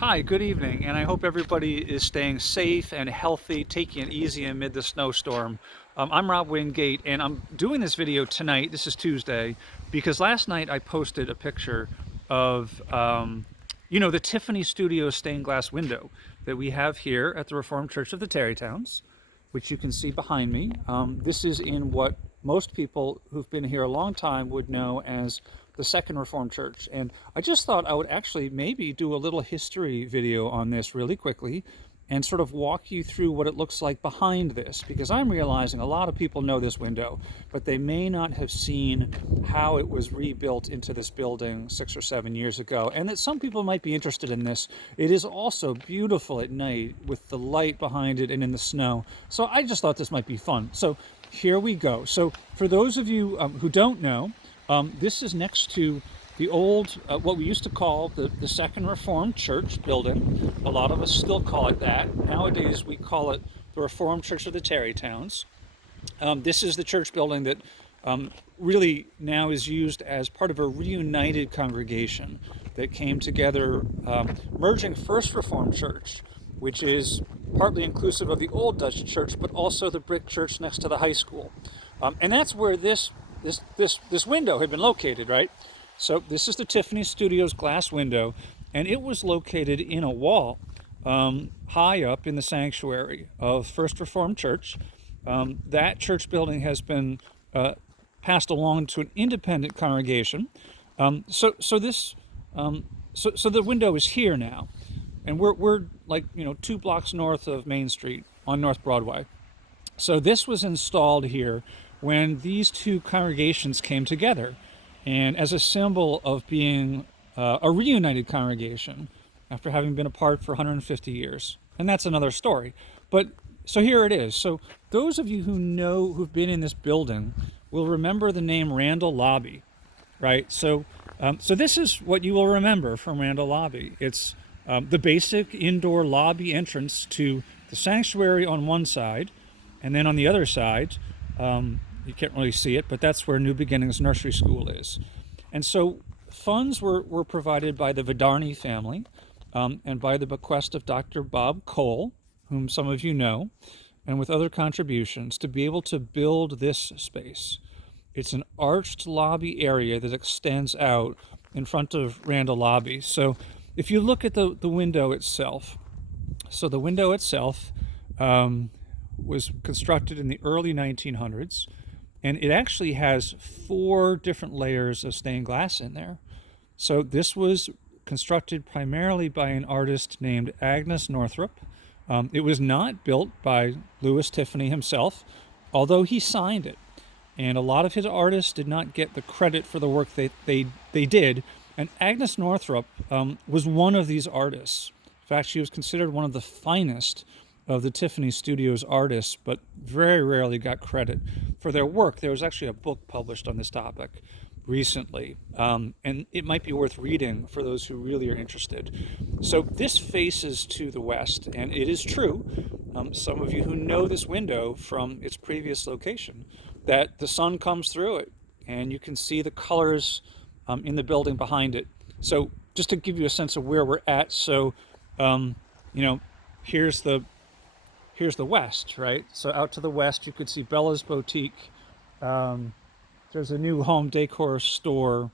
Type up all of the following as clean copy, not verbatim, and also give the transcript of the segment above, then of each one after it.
Hi, good evening, and I hope everybody is staying safe and healthy, taking it easy amid the snowstorm. I'm Rob Wingate, and I'm doing this video tonight. This is Tuesday, because last night I posted a picture of, the Tiffany Studio stained glass window that we have here at the Reformed Church of the Tarrytowns, which you can see behind me. This is in what most people who've been here a long time would know as the Second Reformed Church. And I just thought I would actually maybe do a little history video on this really quickly and sort of walk you through what it looks like behind this, because I'm realizing a lot of people know this window, but they may not have seen how it was rebuilt into this building 6 or 7 years ago, and that some people might be interested in this. It is also beautiful at night with the light behind it and in the snow. So I just thought this might be fun. So here we go. So for those of you who don't know, this is next to the old, what we used to call the Second Reformed Church building. A lot of us still call it that. Nowadays we call it the Reformed Church of the Tarrytowns. This is the church building that really now is used as part of a reunited congregation that came together, merging First Reformed Church, which is partly inclusive of the old Dutch church, but also the brick church next to the high school. And that's where this window had been located, right? So this is the Tiffany Studios glass window, and it was located in a wall high up in the sanctuary of First Reformed Church. That church building has been passed along to an independent congregation. So the window is here now, and we're like 2 blocks north of Main Street on North Broadway. So this was installed here when these two congregations came together, and as a symbol of being a reunited congregation after having been apart for 150 years. And that's another story. But so here it is. So those of you who've been in this building will remember the name Randall Lobby, right? So this is what you will remember from Randall Lobby. It's the basic indoor lobby entrance to the sanctuary on one side, and then on the other side, you can't really see it, but that's where New Beginnings Nursery School is. And so funds were provided by the Vidarni family and by the bequest of Dr. Bob Cole, whom some of you know, and with other contributions to be able to build this space. It's an arched lobby area that extends out in front of Randall Lobby. So if you look at the window itself, so the window itself was constructed in the early 1900s, and it actually has 4 different layers of stained glass in there. So this was constructed primarily by an artist named Agnes Northrop. It was not built by Louis Tiffany himself, although he signed it. And a lot of his artists did not get the credit for the work they did. And Agnes Northrop was one of these artists. In fact, she was considered one of the finest of the Tiffany Studios artists, but very rarely got credit for their work. There was actually a book published on this topic recently, and it might be worth reading for those who really are interested. So this faces to the west, and it is true, some of you who know this window from its previous location, that the sun comes through it, and you can see the colors in the building behind it. So just to give you a sense of where we're at, so here's the west, right? So out to the west, you could see Bella's Boutique. There's a new home decor store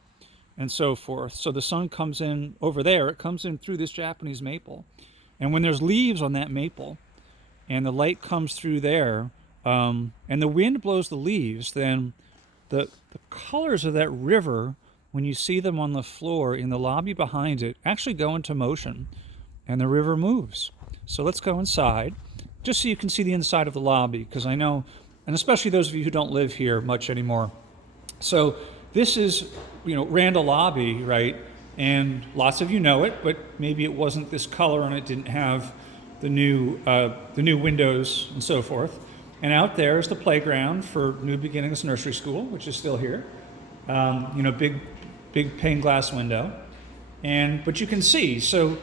and so forth. So the sun comes in over there. It comes in through this Japanese maple. And when there's leaves on that maple and the light comes through there and the wind blows the leaves, then the colors of that river, when you see them on the floor in the lobby behind it, actually go into motion and the river moves. So let's go inside, just so you can see the inside of the lobby, because I know, and especially those of you who don't live here much anymore. So this is, Randall Lobby, right? And lots of you know it, but maybe it wasn't this color and it didn't have the new windows and so forth. And out there is the playground for New Beginnings Nursery School, which is still here. Big pane glass window. But you can see, so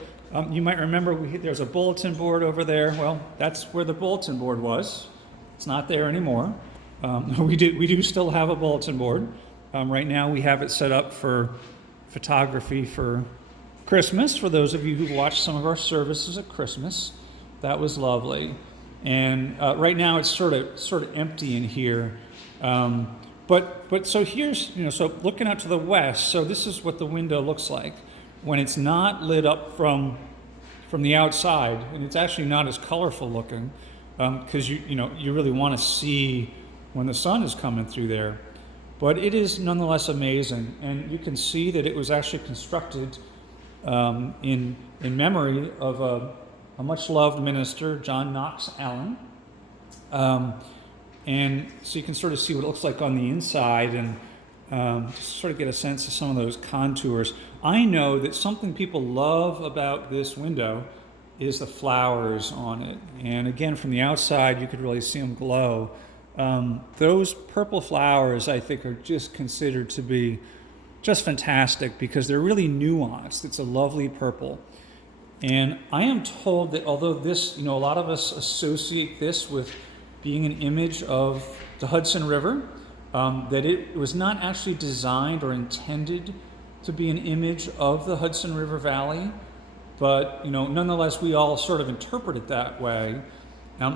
you might remember there's a bulletin board over there. Well, that's where the bulletin board was. It's not there anymore. We do still have a bulletin board. Right now we have it set up for photography for Christmas, for those of you who've watched some of our services at Christmas, that was lovely. And right now it's sort of empty in here. But so here's, so looking out to the west, so this is what the window looks like when it's not lit up from the outside, and it's actually not as colorful looking, because you really want to see when the sun is coming through there. But it is nonetheless amazing, and you can see that it was actually constructed in memory of a much loved minister, John Knox Allen. And so you can sort of see what it looks like on the inside, and just sort of get a sense of some of those contours. I know that something people love about this window is the flowers on it. And again, from the outside, you could really see them glow. Those purple flowers, I think, are just considered to be just fantastic because they're really nuanced. It's a lovely purple. And I am told that although this, a lot of us associate this with being an image of the Hudson River, that it was not actually designed or intended to be an image of the Hudson River Valley, but nonetheless we all sort of interpret it that way.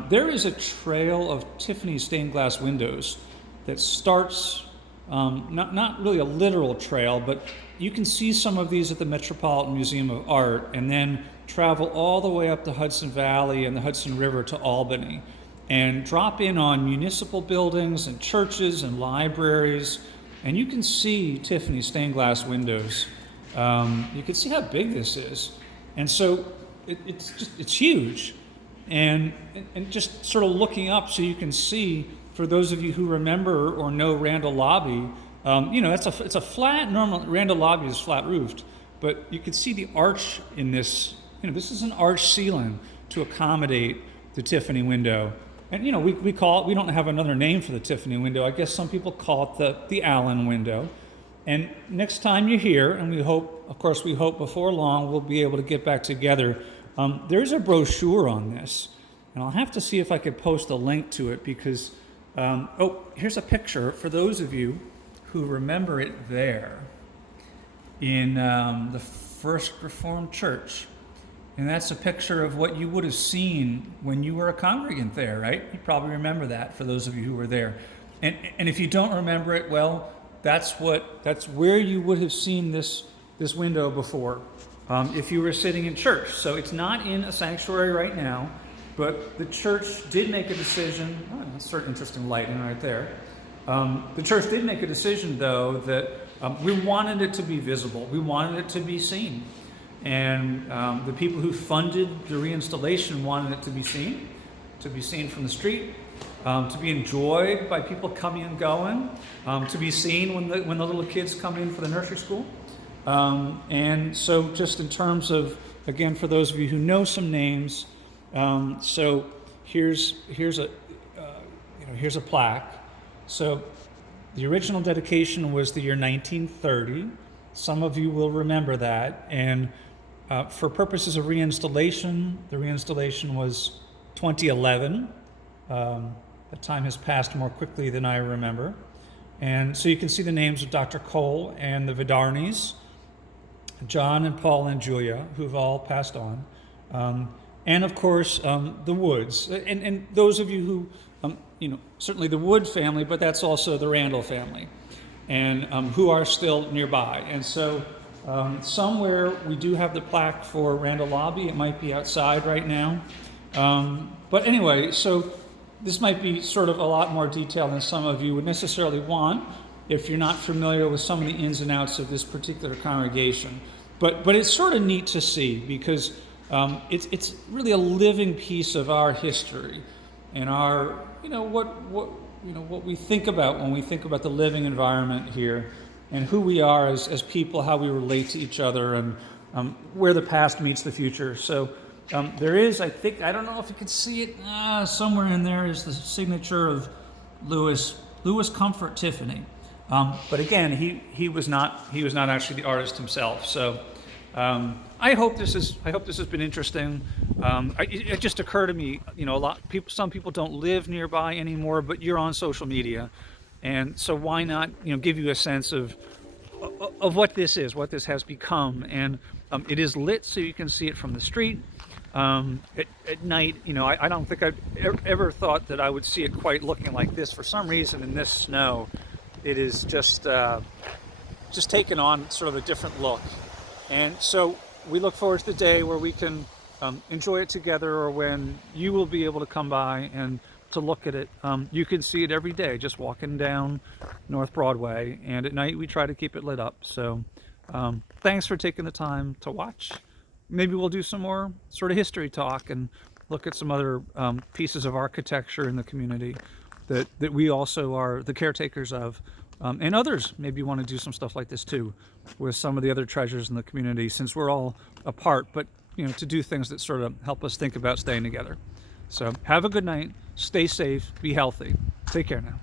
There is a trail of Tiffany stained glass windows that starts, not really a literal trail, but you can see some of these at the Metropolitan Museum of Art, and then travel all the way up the Hudson Valley and the Hudson River to Albany, and drop in on municipal buildings and churches and libraries, and you can see Tiffany stained glass windows. You can see how big this is, and so it's huge, and just sort of looking up so you can see. For those of you who remember or know Randall Lobby, it's a flat. Normal Randall Lobby is flat roofed, but you can see the arch in this. This is an arch ceiling to accommodate the Tiffany window. And we call it, we don't have another name for the Tiffany window. I guess some people call it the Allen window. And next time you're here, and we hope before long we'll be able to get back together. There's a brochure on this, and I'll have to see if I could post a link to it because, here's a picture for those of you who remember it there in the First Reformed Church. And that's a picture of what you would have seen when you were a congregant there, right? You probably remember that for those of you who were there. And if you don't remember it, well, that's where you would have seen this window before, if you were sitting in church. So it's not in a sanctuary right now, but the church did make a decision. Oh, that's sort of interesting lighting right there. The church did make a decision, though, that we wanted it to be visible. We wanted it to be seen. And the people who funded the reinstallation wanted it to be seen from the street, to be enjoyed by people coming and going, to be seen when the little kids come in for the nursery school. And so just in terms of, again, for those of you who know some names, so here's a plaque. So the original dedication was the year 1930. Some of you will remember that. And for purposes of reinstallation, the reinstallation was 2011. That time has passed more quickly than I remember. And so you can see the names of Dr. Cole and the Vidarnis, John and Paul and Julia, who've all passed on. And of course, the Woods. And those of you who, certainly the Wood family, but that's also the Randall family, and who are still nearby. And so somewhere we do have the plaque for Randall Lobby. It might be outside right now. But anyway, so this might be sort of a lot more detail than some of you would necessarily want if you're not familiar with some of the ins and outs of this particular congregation. But it's sort of neat to see because it's really a living piece of our history and our, what we think about when we think about the living environment here and who we are as people, how we relate to each other, and where the past meets the future. So there is, I don't know if you can see it, somewhere in there is the signature of Louis Comfort Tiffany. But again, he was not actually the artist himself. So I hope this has been interesting. It just occurred to me, some people don't live nearby anymore, but you're on social media, and so why not, give you a sense of what this is, what this has become, and It is lit so you can see it from the street. At night, I don't think I've ever thought that I would see it quite looking like this. For some reason, in this snow, it is just taken on sort of a different look. And so we look forward to the day where we can enjoy it together, or when you will be able to come by and to look at it. You can see it every day just walking down North Broadway, and at night we try to keep it lit up. So thanks for taking the time to watch. Maybe we'll do some more sort of history talk and look at some other pieces of architecture in the community that we also are the caretakers of. And others maybe want to do some stuff like this too with some of the other treasures in the community, since we're all apart, but to do things that sort of help us think about staying together. So have a good night, stay safe, be healthy. Take care now.